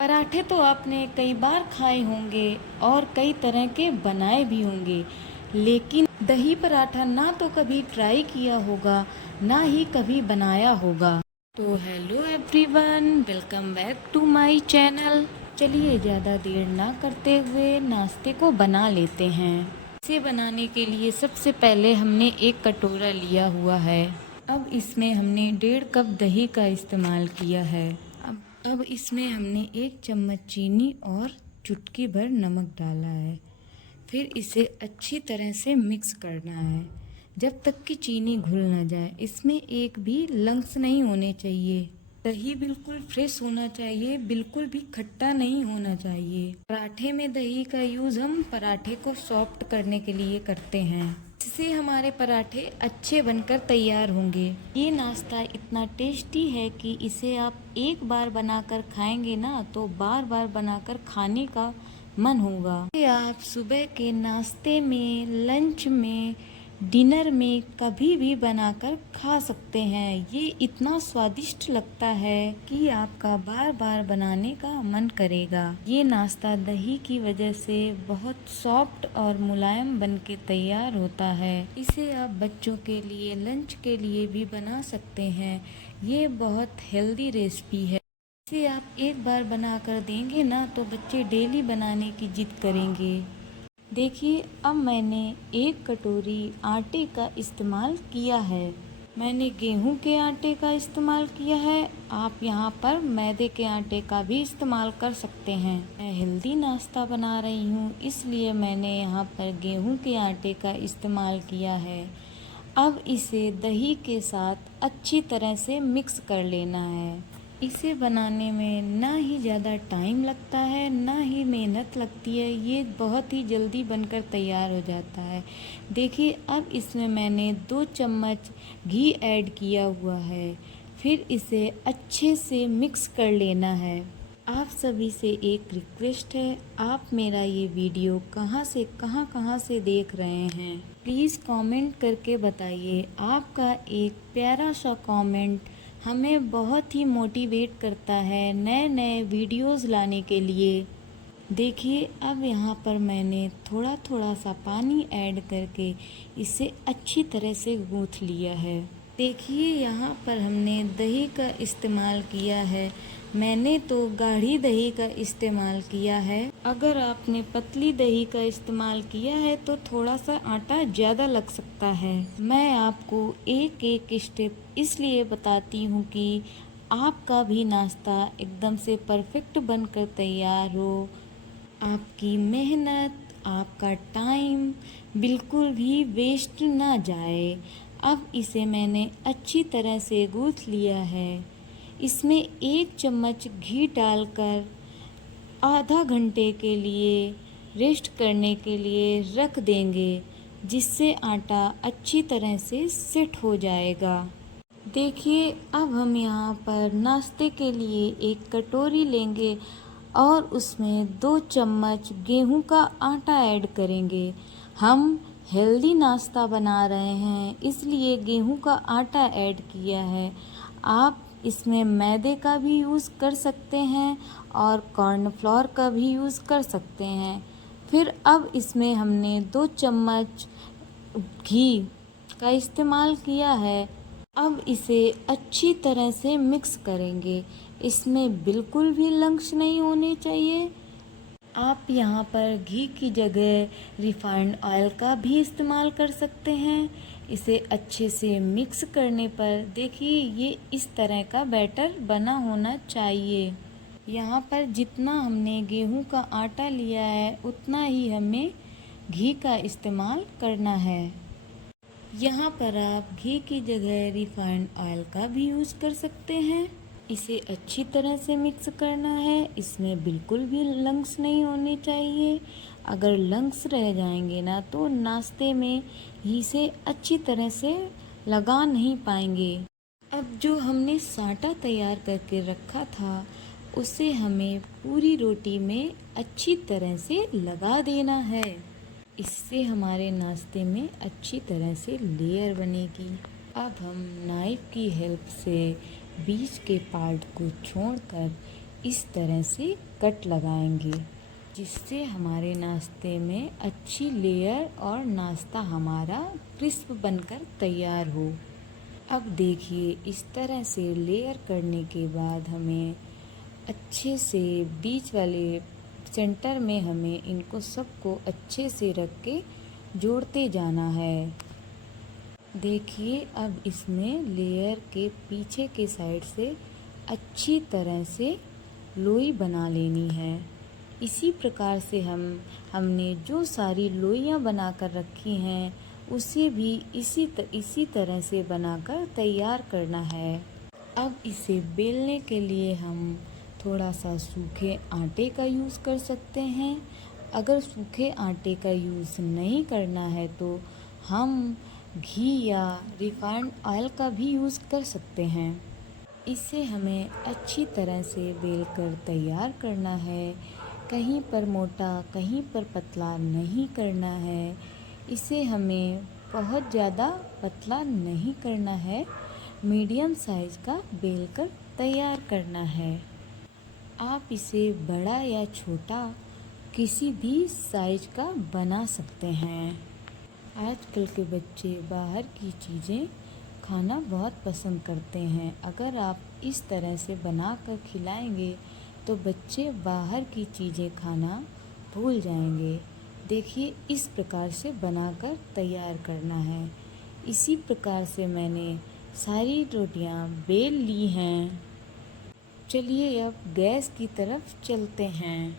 पराठे तो आपने कई बार खाए होंगे और कई तरह के बनाए भी होंगे, लेकिन दही पराठा ना तो कभी ट्राई किया होगा, ना ही कभी बनाया होगा। तो hello everyone, welcome back to my channel. चलिए ज़्यादा देर ना करते हुए नाश्ते को बना लेते हैं। इसे बनाने के लिए सबसे पहले हमने एक कटोरा लिया हुआ है। अब इसमें हमने 1.5 कप दही का इस्तेमाल किया है। अब इसमें हमने 1 चम्मच चीनी और चुटकी भर नमक डाला है। फिर इसे अच्छी तरह से मिक्स करना है जब तक कि चीनी घुल ना जाए। इसमें एक भी लम्स नहीं होने चाहिए। दही बिल्कुल फ्रेश होना चाहिए, बिल्कुल भी खट्टा नहीं होना चाहिए। पराठे में दही का यूज़ हम पराठे को सॉफ्ट करने के लिए करते हैं। इससे हमारे पराठे अच्छे बनकर तैयार होंगे। ये नाश्ता इतना टेस्टी है कि इसे आप एक बार बनाकर खाएंगे ना तो बार बार बनाकर खाने का मन होगा। ये आप सुबह के नाश्ते में, लंच में, डिनर में कभी भी बनाकर खा सकते हैं। ये इतना स्वादिष्ट लगता है कि आपका बार बार बनाने का मन करेगा। ये नाश्ता दही की वजह से बहुत सॉफ्ट और मुलायम बनके तैयार होता है। इसे आप बच्चों के लिए, लंच के लिए भी बना सकते हैं। ये बहुत हेल्दी रेसिपी है। इसे आप एक बार बनाकर देंगे ना तो बच्चे डेली बनाने की जिद करेंगे। देखिए, अब मैंने 1 कटोरी आटे का इस्तेमाल किया है। मैंने गेहूं के आटे का इस्तेमाल किया है। आप यहाँ पर मैदे के आटे का भी इस्तेमाल कर सकते हैं। मैं हेल्दी नाश्ता बना रही हूँ, इसलिए मैंने यहाँ पर गेहूं के आटे का इस्तेमाल किया है। अब इसे दही के साथ अच्छी तरह से मिक्स कर लेना है। इसे बनाने में ना ही ज़्यादा टाइम लगता है, ना ही मेहनत लगती है। ये बहुत ही जल्दी बनकर तैयार हो जाता है। देखिए, अब इसमें मैंने 2 चम्मच घी ऐड किया हुआ है। फिर इसे अच्छे से मिक्स कर लेना है। आप सभी से एक रिक्वेस्ट है, आप मेरा ये वीडियो कहाँ से देख रहे हैं, प्लीज़ कमेंट करके बताइए। आपका एक प्यारा सा कमेंट हमें बहुत ही मोटिवेट करता है नए नए वीडियोस लाने के लिए। देखिए, अब यहाँ पर मैंने थोड़ा थोड़ा सा पानी ऐड करके इसे अच्छी तरह से गूँथ लिया है। देखिए, यहाँ पर हमने दही का इस्तेमाल किया है। मैंने तो गाढ़ी दही का इस्तेमाल किया है। अगर आपने पतली दही का इस्तेमाल किया है तो थोड़ा सा आटा ज़्यादा लग सकता है। मैं आपको एक एक स्टेप इसलिए बताती हूँ कि आपका भी नाश्ता एकदम से परफेक्ट बनकर तैयार हो। आपकी मेहनत, आपका टाइम बिल्कुल भी वेस्ट ना जाए। अब इसे मैंने अच्छी तरह से गूँथ लिया है। इसमें 1 चम्मच घी डालकर आधा घंटे के लिए रेस्ट करने के लिए रख देंगे, जिससे आटा अच्छी तरह से सेट हो जाएगा। देखिए, अब हम यहाँ पर नाश्ते के लिए एक कटोरी लेंगे और उसमें 2 चम्मच गेहूं का आटा ऐड करेंगे। हम हेल्दी नाश्ता बना रहे हैं, इसलिए गेहूं का आटा ऐड किया है। आप इसमें मैदे का भी यूज़ कर सकते हैं और कॉर्नफ्लोर का भी यूज़ कर सकते हैं। फिर अब इसमें हमने 2 चम्मच घी का इस्तेमाल किया है। अब इसे अच्छी तरह से मिक्स करेंगे। इसमें बिल्कुल भी लम्स नहीं होने चाहिए। आप यहाँ पर घी की जगह रिफाइंड ऑयल का भी इस्तेमाल कर सकते हैं। इसे अच्छे से मिक्स करने पर देखिए, ये इस तरह का बैटर बना होना चाहिए। यहाँ पर जितना हमने गेहूं का आटा लिया है उतना ही हमें घी का इस्तेमाल करना है। यहाँ पर आप घी की जगह रिफाइंड ऑयल का भी यूज़ कर सकते हैं। इसे अच्छी तरह से मिक्स करना है। इसमें बिल्कुल भी लम्स नहीं होने चाहिए। अगर लम्स रह जाएंगे ना तो नाश्ते में इसे अच्छी तरह से लगा नहीं पाएंगे। अब जो हमने साटा तैयार करके रखा था उसे हमें पूरी रोटी में अच्छी तरह से लगा देना है। इससे हमारे नाश्ते में अच्छी तरह से लेयर बनेगी। अब हम नाइफ की हेल्प से बीच के पार्ट को छोड़कर इस तरह से कट लगाएंगे, जिससे हमारे नाश्ते में अच्छी लेयर और नाश्ता हमारा क्रिस्प बनकर तैयार हो। अब देखिए, इस तरह से लेयर करने के बाद हमें अच्छे से बीच वाले सेंटर में हमें इनको सबको अच्छे से रख के जोड़ते जाना है। देखिए, अब इसमें लेयर के पीछे के साइड से अच्छी तरह से लोई बना लेनी है। इसी प्रकार से हमने जो सारी लोइयाँ बनाकर रखी हैं उसे भी इसी तरह से बनाकर तैयार करना है। अब इसे बेलने के लिए हम थोड़ा सा सूखे आटे का यूज़ कर सकते हैं। अगर सूखे आटे का यूज़ नहीं करना है तो हम घी या रिफाइंड ऑयल का भी यूज़ कर सकते हैं। इसे हमें अच्छी तरह से बेलकर तैयार करना है। कहीं पर मोटा, कहीं पर पतला नहीं करना है। इसे हमें बहुत ज़्यादा पतला नहीं करना है, मीडियम साइज़ का बेलकर तैयार करना है। आप इसे बड़ा या छोटा किसी भी साइज का बना सकते हैं। आजकल के बच्चे बाहर की चीज़ें खाना बहुत पसंद करते हैं। अगर आप इस तरह से बनाकर खिलाएंगे तो बच्चे बाहर की चीज़ें खाना भूल जाएंगे। देखिए, इस प्रकार से बनाकर तैयार करना है। इसी प्रकार से मैंने सारी रोटियां बेल ली हैं। चलिए अब गैस की तरफ चलते हैं।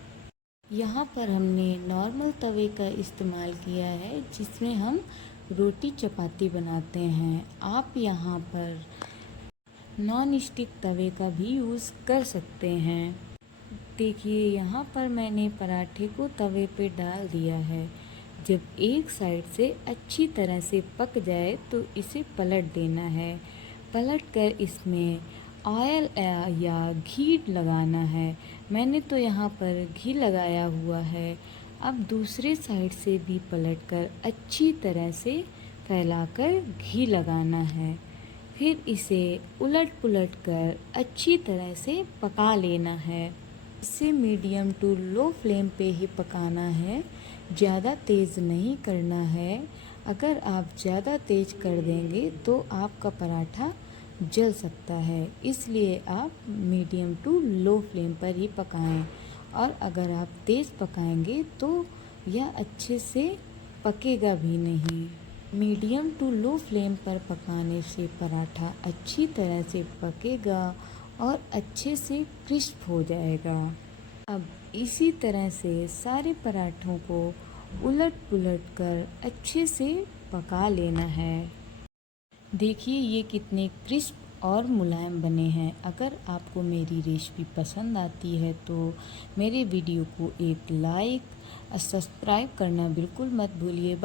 यहाँ पर हमने नॉर्मल तवे का इस्तेमाल किया है, जिसमें हम रोटी चपाती बनाते हैं। आप यहाँ पर नॉन स्टिक तवे का भी यूज़ कर सकते हैं। देखिए, यहाँ पर मैंने पराठे को तवे पे डाल दिया है। जब एक साइड से अच्छी तरह से पक जाए तो इसे पलट देना है। पलट कर इसमें ऑयल या घी लगाना है। मैंने तो यहाँ पर घी लगाया हुआ है। अब दूसरे साइड से भी पलटकर अच्छी तरह से फैलाकर घी लगाना है। फिर इसे उलट पुलट कर अच्छी तरह से पका लेना है। इसे मीडियम टू लो फ्लेम पे ही पकाना है, ज़्यादा तेज़ नहीं करना है। अगर आप ज़्यादा तेज़ कर देंगे तो आपका पराठा जल सकता है, इसलिए आप मीडियम टू लो फ्लेम पर ही पकाएं। और अगर आप तेज़ पकाएंगे तो यह अच्छे से पकेगा भी नहीं। मीडियम टू लो फ्लेम पर पकाने से पराठा अच्छी तरह से पकेगा और अच्छे से क्रिस्प हो जाएगा। अब इसी तरह से सारे पराठों को उलट पुलट कर अच्छे से पका लेना है। देखिए, ये कितने क्रिस्प और मुलायम बने हैं। अगर आपको मेरी रेसिपी पसंद आती है तो मेरे वीडियो को एक लाइक और सब्सक्राइब करना बिल्कुल मत भूलिए।